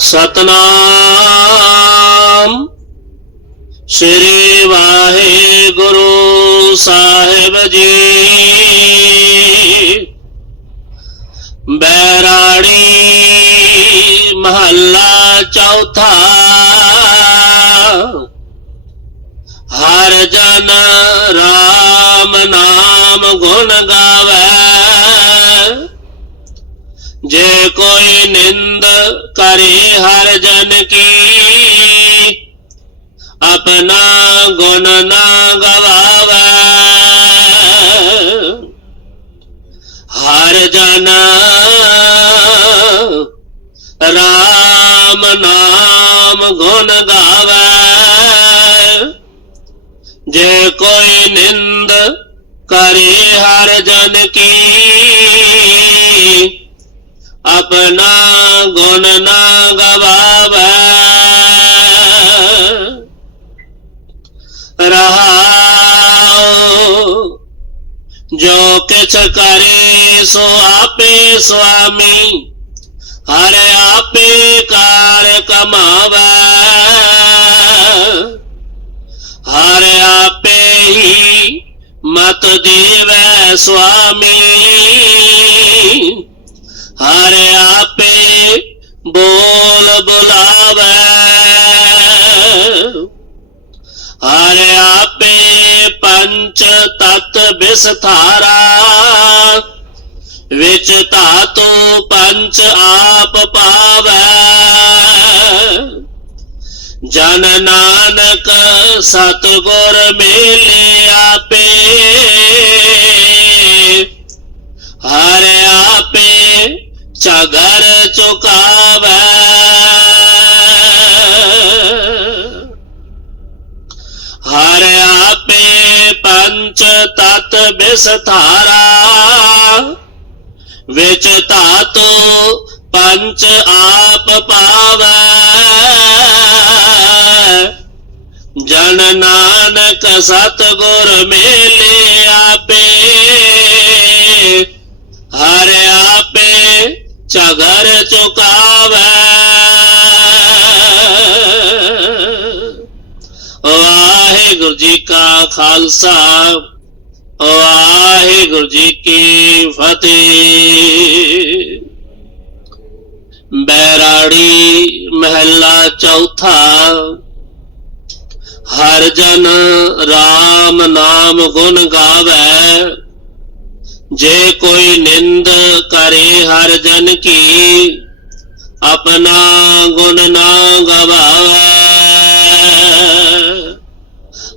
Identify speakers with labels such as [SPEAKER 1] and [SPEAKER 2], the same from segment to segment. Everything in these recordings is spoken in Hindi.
[SPEAKER 1] सतनाम। श्री वाहे गुरु साहेब जी। बैराड़ी महल्ला चौथा। हर जन राम जे कोई निंद करे हर जन की, अपना गुण ना गवावे। हर जन राम नाम गुण गावे। जे कोई निंद करे हर जन की अपना गुण न गवाब रहा जो किछ करे सो आपे स्वामी, हर आपे कार्य कमाव। हर आपे ही मत देव स्वामी हर आपे बोल बुलावे। हर आपे पंच तत् विस्थारा विच तातो पंच आप पावे। जन नानक सतगुर मेले आपे। चगर चुकाव। हर आपे पंच तत् विस्तारा विच तातो पंच आप पाव। जन नानक सतगुर मेले आपे। हर आप चगर चुकाव। वाहे गुरु जी का खालसा वाहे गुरु जी की फतेह। बैराड़ी महला चौथा, हर जन राम नाम गुण गावे। ਕੋਈ ਨਿੰਦ ਕਰੇ ਹਰ ਜਨ ਕੀ ਆਪਣਾ ਗੁਣ ਨਾ ਗਵਾਵੇ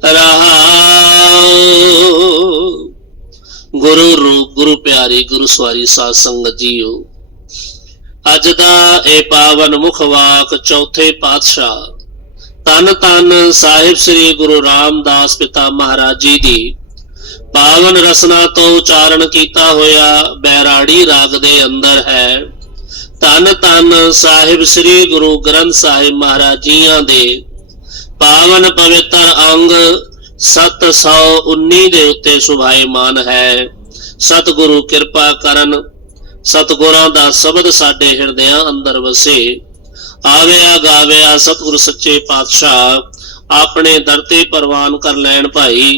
[SPEAKER 1] ਰਹਾਉ ਗੁਰੂ ਰੂਪ ਗੁਰੂ ਪਿਆਰੀ ਗੁਰੂ ਸਵਾਰੀ ਸਾਧ ਸੰਗਤ ਜੀਓ ਅੱਜ ਦਾ ਇਹ ਪਾਵਨ ਮੁਖ ਵਾਕ ਚੌਥੇ ਪਾਤਸ਼ਾਹ ਤਨ ਤਨ ਸਾਹਿਬ ਸ੍ਰੀ ਗੁਰੂ ਰਾਮਦਾਸ ਪਿਤਾ ਮਹਾਰਾਜ ਜੀ ਦੀ ਪਾਵਨ ਰਸਨਾ ਤੋਂ ਉਚਾਰਨ ਕੀਤਾ ਹੋਇਆ ਬੈਰਾੜੀ ਰਾਗ ਦੇ ਅੰਦਰ ਹੈ। ਤਨ ਤਨ ਸਾਹਿਬ ਸ੍ਰੀ ਗੁਰੂ ਗ੍ਰੰਥ ਸਾਹਿਬ ਮਹਾਰਾਜ ਜੀਆਂ ਦੇ ਪਾਵਨ ਪਵਿੱਤਰ ਅੰਗ 719 ਦੇ ਉੱਤੇ ਸੁਭਾਏਮਾਨ ਹੈ। ਸਤਿਗੁਰੂ ਕਿਰਪਾ ਕਰਨ, ਸਤਿਗੁਰਾਂ ਦਾ ਸ਼ਬਦ ਸਾਡੇ ਹਿਰਦਿਆਂ ਅੰਦਰ ਵਸੇ। ਆਵਿਆ ਗਾਵਿਆ ਸਤਿਗੁਰ ਸੱਚੇ ਪਾਤਸ਼ਾਹ, ਆਪਣੇ ਦਰ ਤੇ ਪ੍ਰਵਾਨ ਕਰ ਲੈਣ ਭਾਈ।